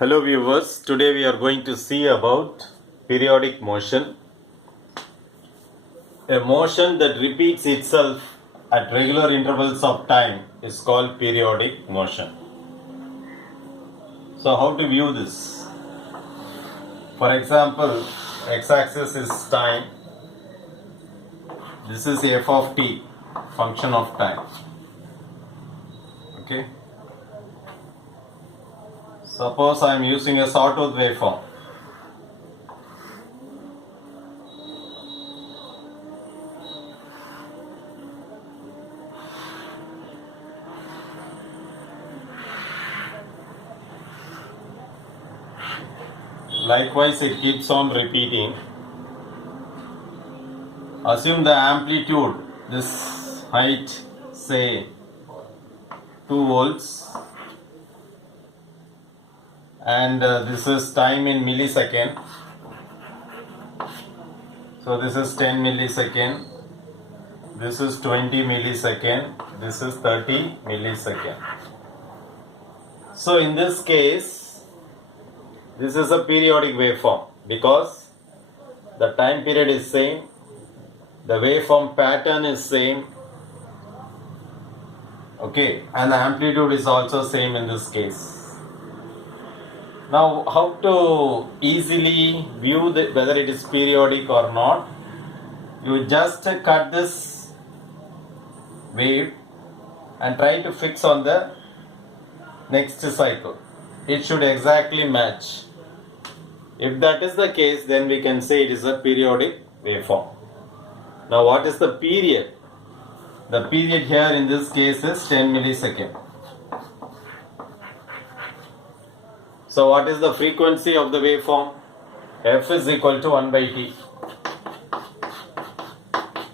Hello viewers, today we are going to see about periodic motion. A motion that repeats itself at regular intervals of time is called periodic motion. So how to view this? For example, x-axis is time. This is f of t, function of time. Okay. Suppose I am using a sawtooth waveform. Likewise, it keeps on repeating. Assume the amplitude, this height, say 2 volts, and this is time in millisecond. So this is 10 millisecond, this is 20 millisecond, this is 30 millisecond. So in this case, this is a periodic waveform because the time period is same, the waveform pattern is same, okay, and the amplitude is also same in this case. Now, how to easily view whether it is periodic or not? You just cut this wave and try to fix on the next cycle. It should exactly match. If that is the case, then we can say it is a periodic waveform. Now, what is the period? The period here in this case is 10 millisecond. So what is the frequency of the waveform? F is equal to 1 by t.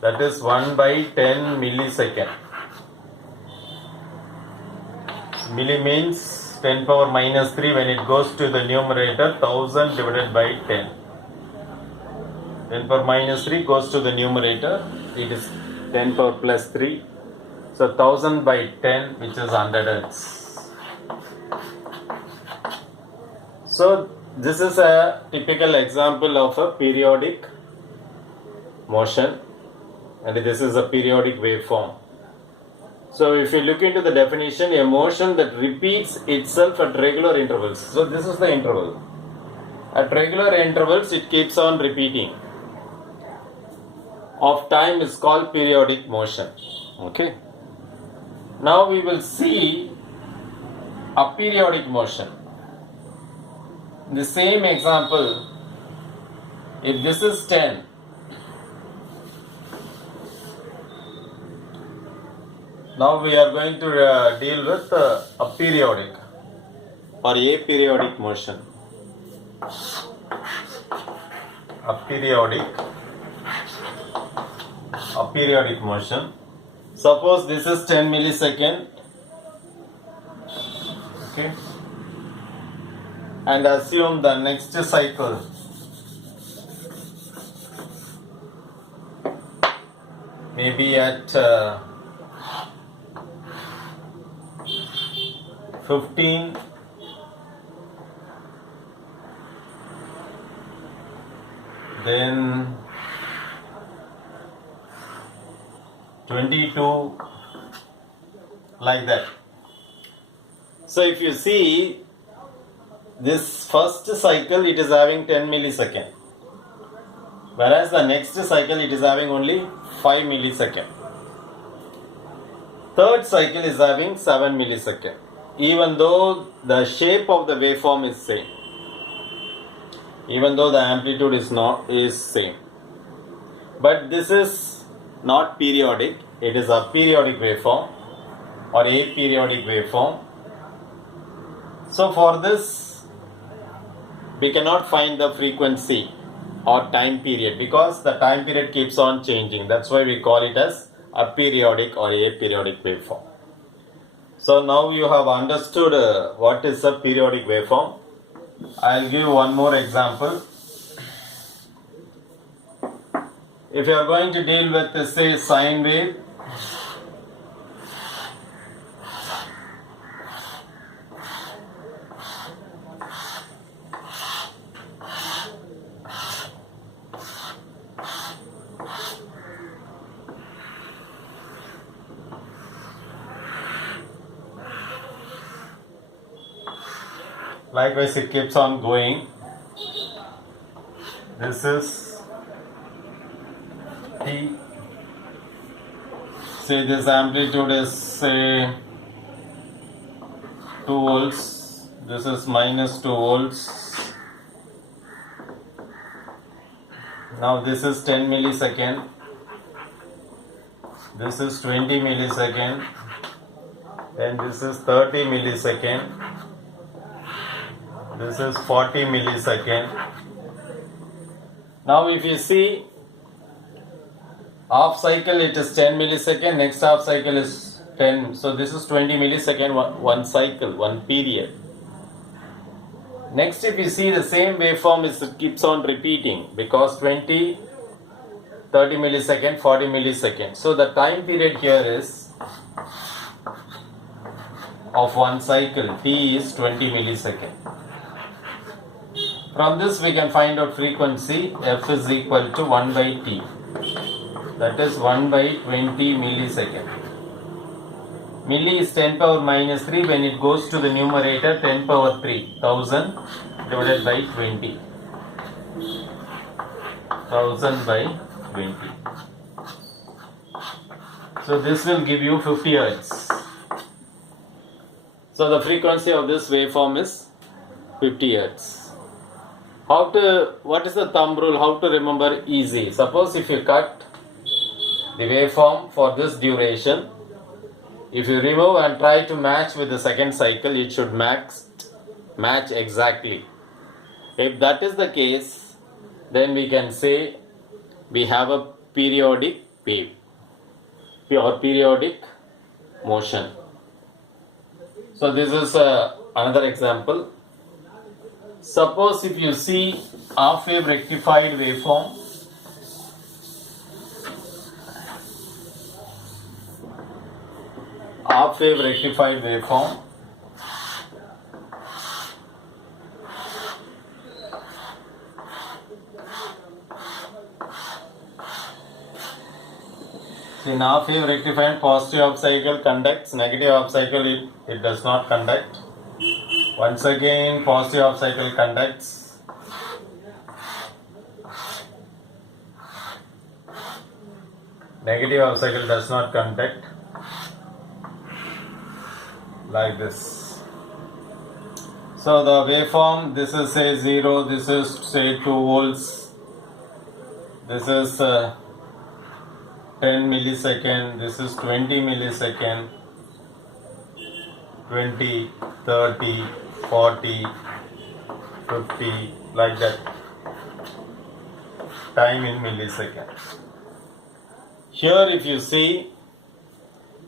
That is 1 by 10 millisecond. Milli means 10 power minus 3. When it goes to the numerator, 1000 divided by 10. 10 power minus 3 goes to the numerator. It is 10 power plus 3. So 1000 by 10, which is 100 hertz. So this is a typical example of a periodic motion, and this is a periodic waveform. So if you look into the definition, a motion that repeats itself at regular intervals. So this is the interval. At regular intervals, it keeps on repeating. Of time is called periodic motion. Okay. Now we will see aperiodic motion. In the same example, if this is 10, now we are going to deal with aperiodic or aperiodic motion. Aperiodic motion. Suppose this is 10 millisecond. Okay. And assume the next cycle maybe at 15, then 22, like that. So if you see, this first cycle it is having 10 millisecond, whereas the next cycle it is having only 5 millisecond. Third cycle is having 7 millisecond, even though the shape of the waveform is same, even though the amplitude is same. But this is not periodic, it is a periodic waveform or aperiodic waveform. So for this, we cannot find the frequency or time period because the time period keeps on changing. That's why we call it as a periodic or aperiodic waveform. So now you have understood what is a periodic waveform. I'll give one more example. If you are going to deal with, say, sine wave, Likewise, it keeps on going. This is T. Say this amplitude is say 2 volts. This is minus 2 volts. Now this is 10 millisecond. This is 20 millisecond. And this is 30 millisecond. This is 40 millisecond. Now if you see half cycle, it is 10 millisecond, next half cycle is 10. So this is 20 millisecond, one cycle, one period. Next, if you see the same waveform, it keeps on repeating because 20, 30 millisecond, 40 millisecond. So the time period here is of one cycle, T is 20 millisecond. From this we can find out frequency, F is equal to 1 by T. That is 1 by 20 millisecond. Milli is 10 power minus 3. When it goes to the numerator, 10 power 3. 1000 divided by 20. 1000 by 20. So this will give you 50 Hertz. So the frequency of this waveform is 50 Hertz. What is the thumb rule? How to remember? Easy. Suppose if you cut the waveform for this duration, if you remove and try to match with the second cycle, it should match exactly. If that is the case, then we can say we have a periodic wave or periodic motion. So this is another example. Suppose if you see half wave rectified waveform, half wave rectified waveform, so in half wave rectified, positive half cycle conducts, negative half cycle it does not conduct. Once again, positive half cycle conducts. Negative half cycle does not conduct. Like this. So the waveform, this is say 0, this is say 2 volts, this is 10 millisecond, this is 20 millisecond, 20, 30, 40, 50, like that. Time in milliseconds. Here if you see,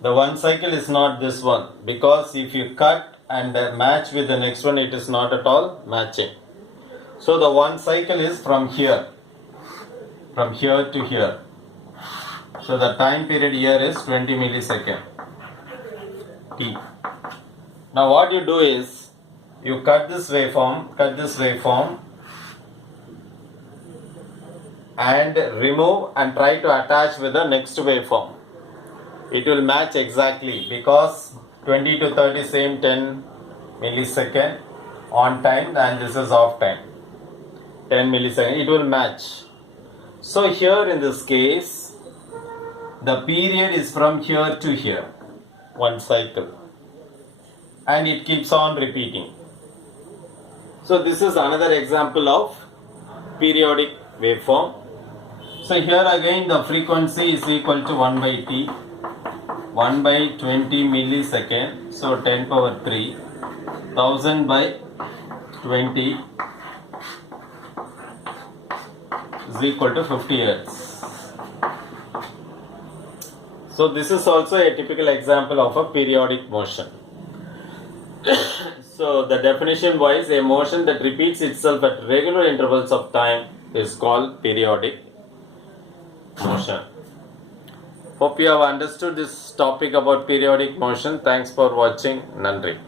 the one cycle is not this one, because if you cut and match with the next one, it is not at all matching. So the one cycle is from here to here. So the time period here is 20 millisecond T. Now what you do is, you cut this waveform and remove and try to attach with the next waveform. It will match exactly because 20 to 30 same 10 millisecond on time and this is off time 10 millisecond, it will match. So here in this case the period is from here to here, one cycle, and it keeps on repeating. So this is another example of periodic waveform. So here again the frequency is equal to 1 by T, 1 by 20 millisecond, so 10 power 3, 1000 by 20 is equal to 50 Hertz. So this is also a typical example of a periodic motion. So the definition wise, a motion that repeats itself at regular intervals of time is called periodic motion. Hope you have understood this topic about periodic motion. Thanks for watching. Nandri.